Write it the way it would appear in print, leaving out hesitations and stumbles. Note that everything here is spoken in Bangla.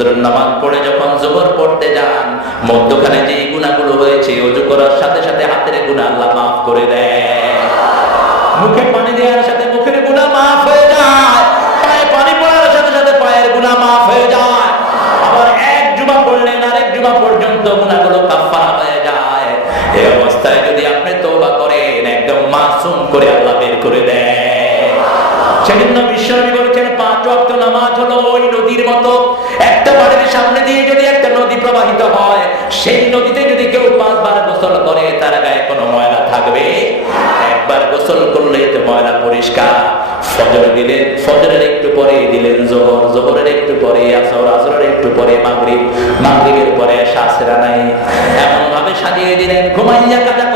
ফজরের নামাজ পড়ে যখন যোহর পড়তে যান, মধ্যখানে যে গুনাহগুলো হয়েছে ওযু করার সাথে সাথে হাতের গুনাহ আল্লাহ মাফ করে দেয়। মুখে পানি দেওয়ার সাথে মুখের গুনাহ মাফ হয়ে যায়, পায়ে পানি পড়ার সাথে সাথে পায়ের গুনাহ মাফ হয়ে যায়। আবার এক জুমা পড়লেন আরেক জুমা পর্যন্ত গুনাহগুলো কাফারা হয়ে যায়। এই অবস্থায় যদি আপনি তওবা করেন, একদম মাসুম করে আল্লাহ বের করে দেয়। সেজন্য বিশ্বনবী বলেছেন 5 ওয়াক্ত নামাজ হলো ওই নদীর মতো, একটা বাড়ির সামনে দিয়ে যদি একটা নদী প্রবাহিত হয়, সেই নদীতে যদি কেউ 5 বার গোসল করে তার গায়ে কোনো ময়লা থাকবে? একবার গোসল করলে তো ময়লা পরিষ্কার। ফজর দিলেন, ফজরের একটু পরে দিলেন যোহর, যোহরের একটু পরে আসর, আসরের একটু পরে মাগরিব, মাগরিবের পরে এশা, আসর নাই, এমন ভাবে সাজিয়ে দিলেন ঘুমাইয়া কাটা